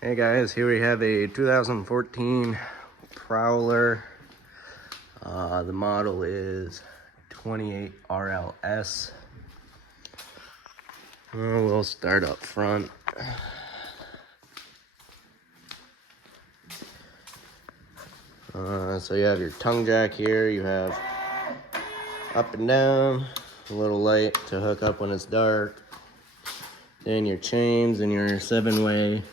Hey guys, here we have a 2014 Prowler. The model is 28 RLS. We'll start up front. So you have your tongue jack here. You have up and down, a little light to hook up when it's dark. Then your chains and your 7-way.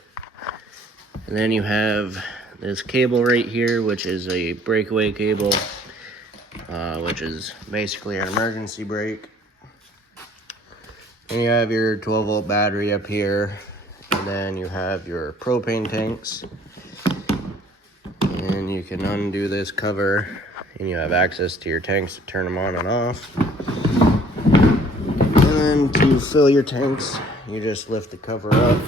And then you have this cable right here, which is a breakaway cable, which is basically an emergency brake. And you have your 12-volt battery up here. And then you have your propane tanks. And you can undo this cover, and you have access to your tanks to turn them on and off. And then to fill your tanks, you just lift the cover up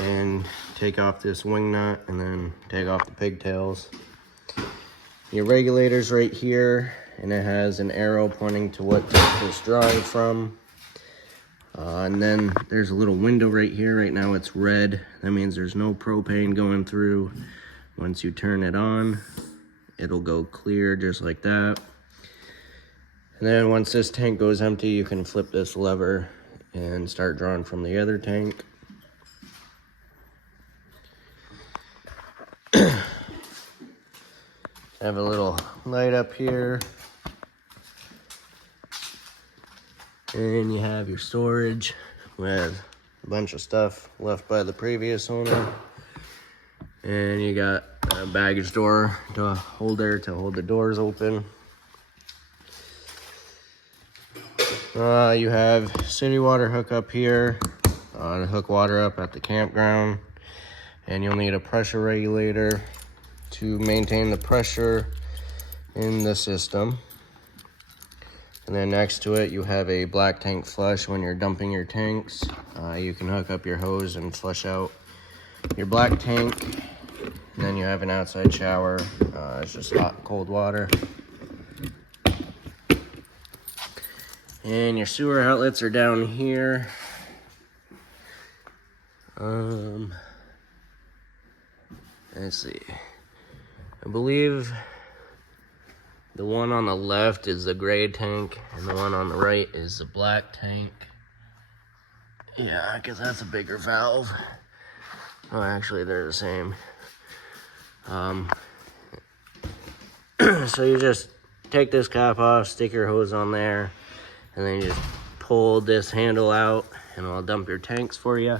and take off this wing nut, and then take off the pigtails. Your regulator's right here, and it has an arrow pointing to what tank it's drawing from. And then there's a little window right here. Right now it's red. That means there's no propane going through. Once you turn it on, it'll go clear just like that. And then once this tank goes empty, you can flip this lever and start drawing from the other tank. Have a little light up here. And you have your storage with a bunch of stuff left by the previous owner. And you got a baggage door holder to hold the doors open. You have city water hookup here to hook water up at the campground. And you'll need a pressure regulator to maintain the pressure in the system. And then next to it, you have a black tank flush. When you're dumping your tanks, you can hook up your hose and flush out your black tank. And then you have an outside shower. It's just hot and cold water. And your sewer outlets are down here. Let's see. I believe the one on the left is the gray tank, and the one on the right is the black tank. Yeah, because that's a bigger valve. Oh, actually, they're the same. So you just take this cap off, stick your hose on there, and then you just pull this handle out, and it'll dump your tanks for you.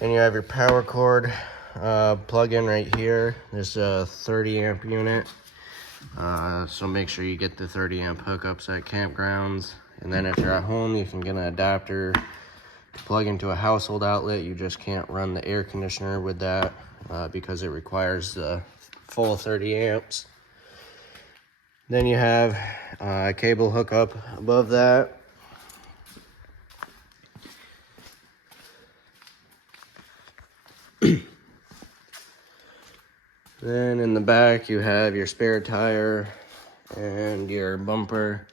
And you have your power cord plug-in right here. This is a 30 amp unit. So make sure you get the 30 amp hookups at campgrounds. And then if you're at home, you can get an adapter to plug into a household outlet. You just can't run the air conditioner with that because it requires the full 30 amps. Then you have a cable hookup above that. Then in the back, you have your spare tire and your bumper.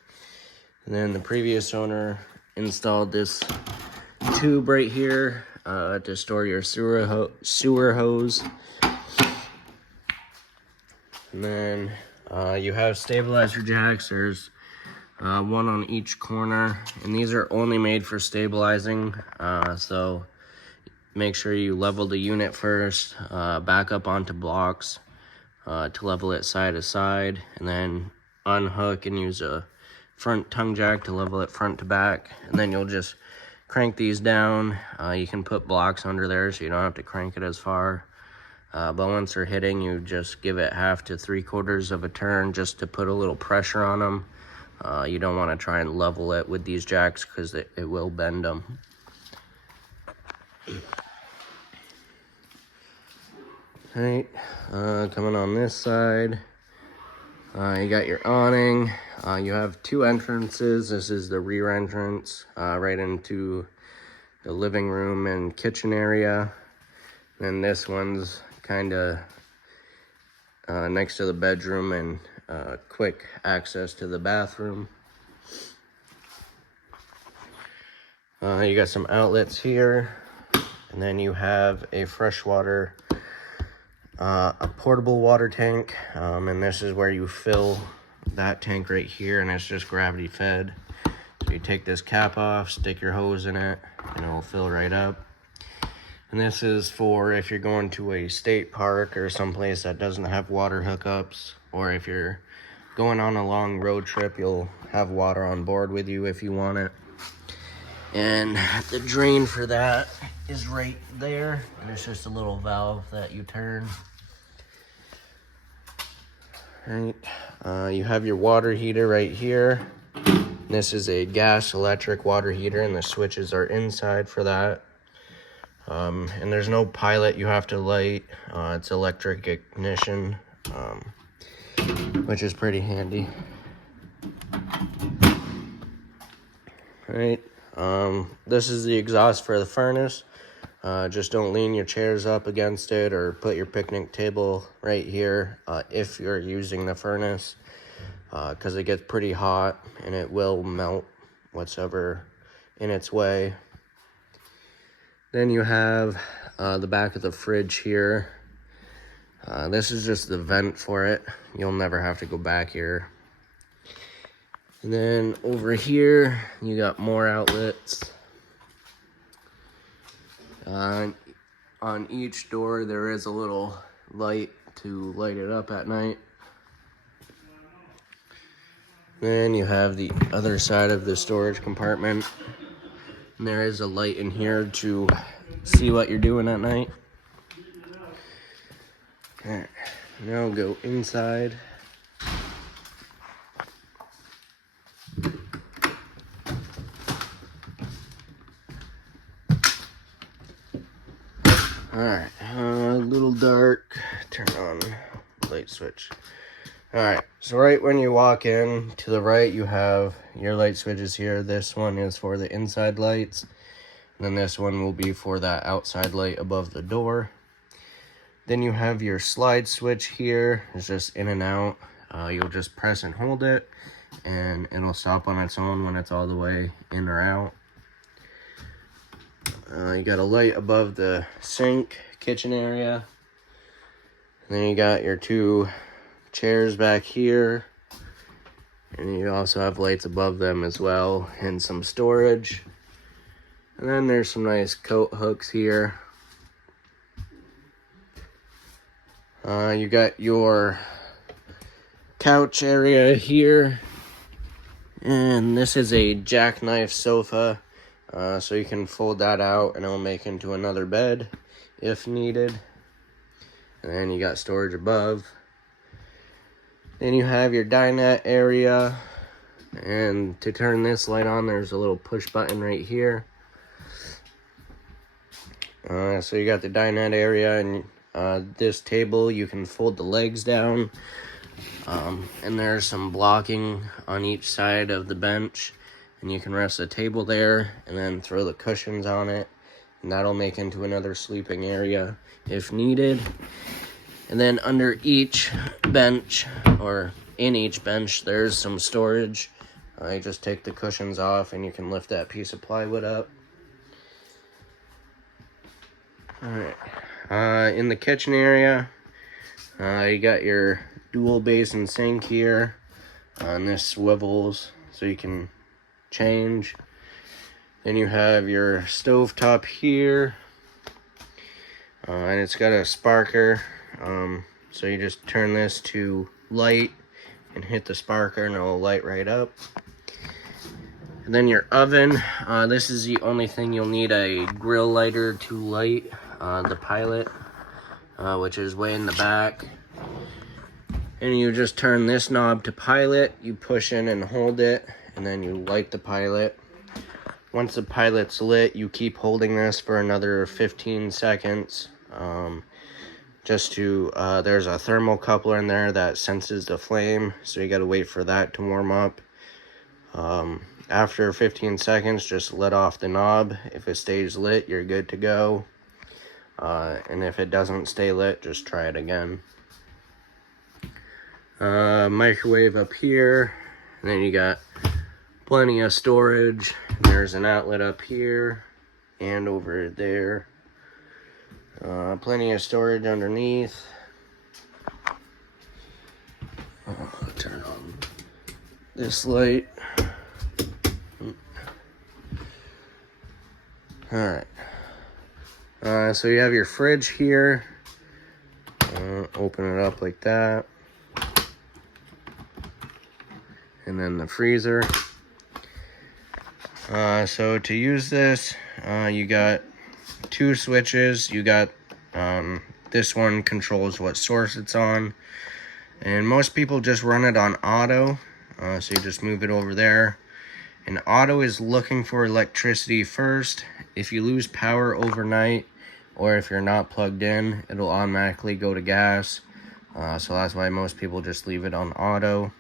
And then the previous owner installed this tube right here to store your sewer hose. And then you have stabilizer jacks. There's one on each corner, and these are only made for stabilizing. So make sure you level the unit first, back up onto blocks to level it side to side, and then unhook and use a front tongue jack to level it front to back. And then you'll just crank these down. You can put blocks under there so you don't have to crank it as far. But once they're hitting, you just give it 1/2 to 3/4 of a turn just to put a little pressure on them. You don't want to try and level it with these jacks because it will bend them. Alright, coming on this side, you got your awning. You have 2 entrances. This is the rear entrance right into the living room and kitchen area. And this one's kind of next to the bedroom and quick access to the bathroom. You got some outlets here, and then you have a freshwater, a portable water tank, and this is where you fill that tank right here, and it's just gravity fed. So you take this cap off, stick your hose in it, and it will fill right up. And this is for if you're going to a state park or someplace that doesn't have water hookups, or if you're going on a long road trip, you'll have water on board with you if you want it. And the drain for that is right there, and it's just a little valve that you turn. Right, you have your water heater right here. This is a gas electric water heater, and the switches are inside for that. And there's no pilot you have to light. It's electric ignition, which is pretty handy. Right, this is the exhaust for the furnace. Just don't lean your chairs up against it or put your picnic table right here if you're using the furnace, because it gets pretty hot and it will melt whatsoever in its way. Then you have the back of the fridge here. This is just the vent for it. You'll never have to go back here. And then over here, you got more outlets. On each door, there is a little light to light it up at night. Then you have the other side of the storage compartment. And there is a light in here to see what you're doing at night. Alright, now go inside. Alright, a little dark. Turn on the light switch. Alright, so right when you walk in, to the right you have your light switches here. This one is for the inside lights. And then this one will be for that outside light above the door. Then you have your slide switch here. It's just in and out. You'll just press and hold it, and it'll stop on its own when it's all the way in or out. You got a light above the sink, kitchen area. And then you got your two chairs back here. And you also have lights above them as well, and some storage. And then there's some nice coat hooks here. You got your couch area here. And this is a jackknife sofa. So you can fold that out and it'll make into another bed if needed. And then you got storage above. Then you have your dinette area. And to turn this light on, there's a little push button right here. So you got the dinette area, and this table, you can fold the legs down. And there's some blocking on each side of the bench. And you can rest the table there and then throw the cushions on it. And that'll make into another sleeping area if needed. And then under each bench, or in each bench, there's some storage. You just take the cushions off and you can lift that piece of plywood up. Alright. In the kitchen area, you got your dual basin sink here. And this swivels so you can change. Then you have your stovetop here, and it's got a sparker, so you just turn this to light and hit the sparker and it'll light right up. And then your oven, this is the only thing you'll need a grill lighter to light, the pilot, which is way in the back. And you just turn this knob to pilot, you push in and hold it, and then you light the pilot. Once the pilot's lit, you keep holding this for another 15 seconds. There's a thermocoupler in there that senses the flame, so you gotta wait for that to warm up. After 15 seconds, just let off the knob. If it stays lit, you're good to go. And if it doesn't stay lit, just try it again. Microwave up here, and then you got Plenty of storage. There's an outlet up here and over there. Plenty of storage underneath. I'll turn on this light. Alright. So you have your fridge here. Open it up like that. And then the freezer. So to use this, you got two switches. You got this one controls what source it's on, and most people just run it on auto. So you just move it over there, and auto is looking for electricity first. If you lose power overnight, or if you're not plugged in, it'll automatically go to gas. So that's why most people just leave it on auto.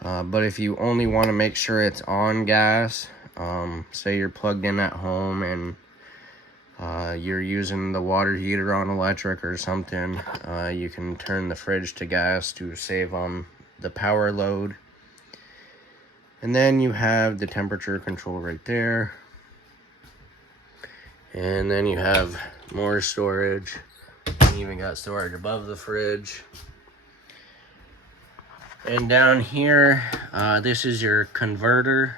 But if you only want to make sure it's on gas, say you're plugged in at home and you're using the water heater on electric or something, you can turn the fridge to gas to save on the power load. And then you have the temperature control right there. And then you have more storage. You even got storage above the fridge. And down here, this is your converter,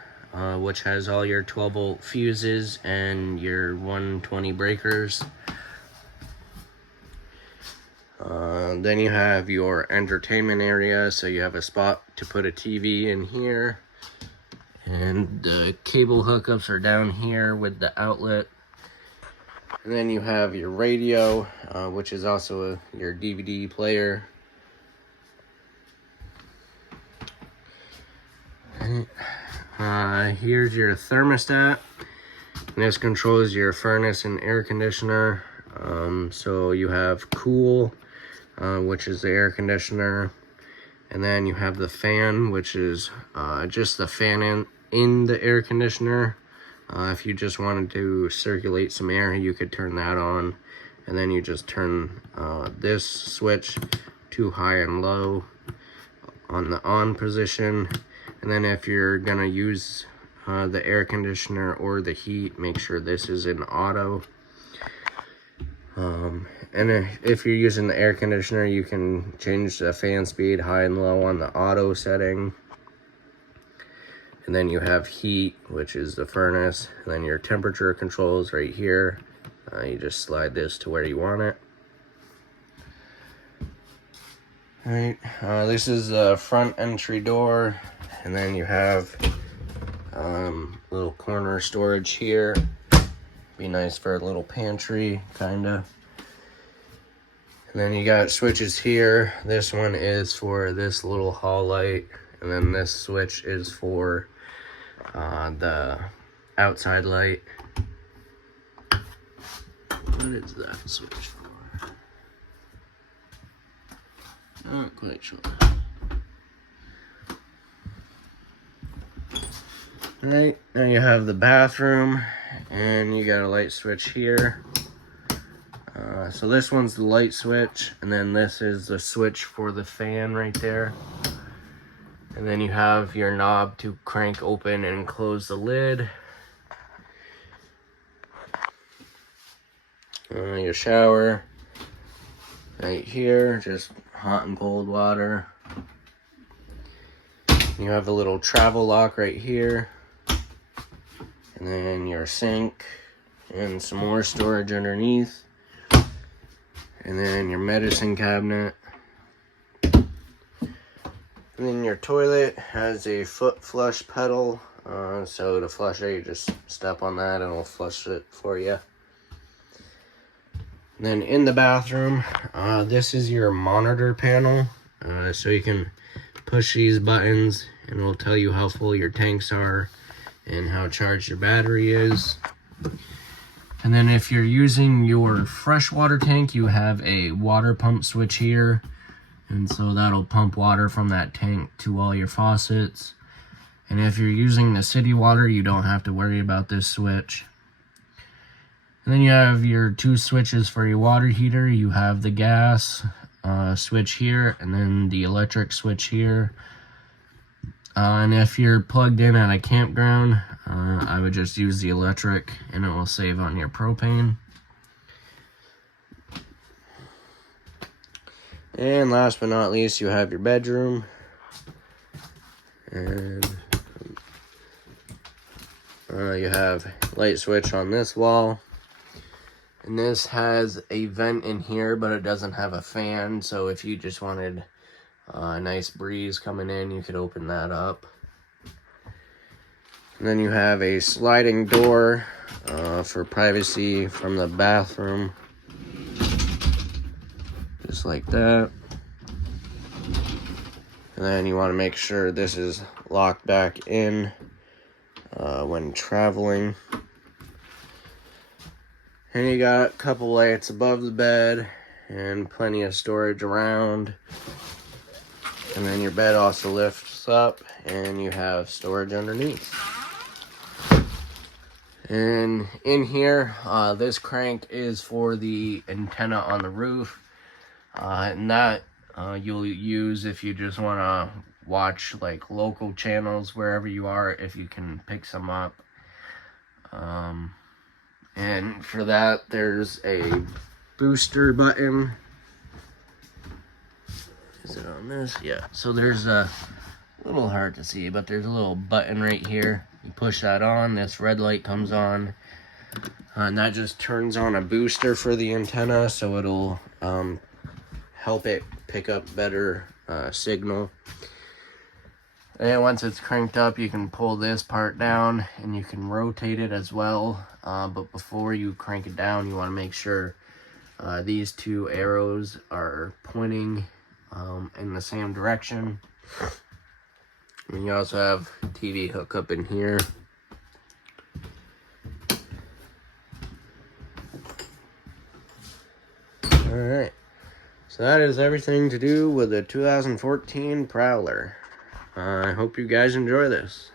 which has all your 12-volt fuses and your 120 breakers. Then you have your entertainment area, so you have a spot to put a TV in here. And the cable hookups are down here with the outlet. And then you have your radio, which is also your DVD player. Here's your thermostat. And this controls your furnace and air conditioner. So you have cool, which is the air conditioner. And then you have the fan, which is just the fan in the air conditioner. If you just wanted to circulate some air, you could turn that on. And then you just turn this switch to high and low on the on position. And then if you're gonna use the air conditioner or the heat, make sure this is in auto. And if you're using the air conditioner, you can change the fan speed high and low on the auto setting. And then you have heat, which is the furnace. And then your temperature controls right here. You just slide this to where you want it. Alright, this is the front entry door. And then you have little corner storage here. Be nice for a little pantry, kinda. And then you got switches here. This one is for this little hall light. And then this switch is for the outside light. What is that switch for? Not quite sure. Alright, now you have the bathroom, and you got a light switch here. So this one's the light switch, and then this is the switch for the fan right there. And then you have your knob to crank open and close the lid. Your shower right here, just hot and cold water. You have a little travel lock right here. And then your sink and some more storage underneath. And then your medicine cabinet. And then your toilet has a foot flush pedal. So to flush it, you just step on that and it'll flush it for you. And then in the bathroom, this is your monitor panel. So you can push these buttons and it'll tell you how full your tanks are and how charged your battery is. And then if you're using your freshwater tank, you have a water pump switch here. And so that'll pump water from that tank to all your faucets. And if you're using the city water, you don't have to worry about this switch. And then you have your two switches for your water heater. You have the gas switch here, and then the electric switch here. And if you're plugged in at a campground, I would just use the electric and it will save on your propane. And last but not least, you have your bedroom. And you have light switch on this wall. And this has a vent in here, but it doesn't have a fan. So if you just wanted a nice breeze coming in, you could open that up. And then you have a sliding door for privacy from the bathroom. Just like that. And then you want to make sure this is locked back in when traveling. And you got a couple lights above the bed and plenty of storage around. And then your bed also lifts up and you have storage underneath. And in here, this crank is for the antenna on the roof. And that you'll use if you just want to watch like local channels wherever you are, if you can pick some up. And for that, there's a booster button. Is it on this? Yeah. So there's a little hard to see, but there's a little button right here. You push that on, this red light comes on. And that just turns on a booster for the antenna, so it'll help it pick up better signal. And once it's cranked up, you can pull this part down and you can rotate it as well. But before you crank it down, you want to make sure these two arrows are pointing in the same direction. And you also have TV hookup in here. Alright, so that is everything to do with the 2014 Prowler. I hope you guys enjoy this.